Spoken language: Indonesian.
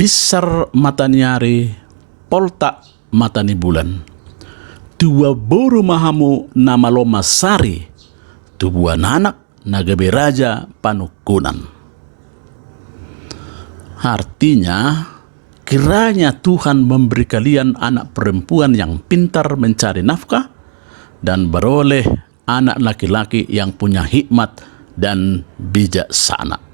bisar matanyari polta matani bulan. Dua boru mahamu nama lo masari, tubuh anak nagabe raja panukunan. Artinya, kiranya Tuhan memberi kalian anak perempuan yang pintar mencari nafkah dan beroleh anak laki-laki yang punya hikmat dan bijaksana.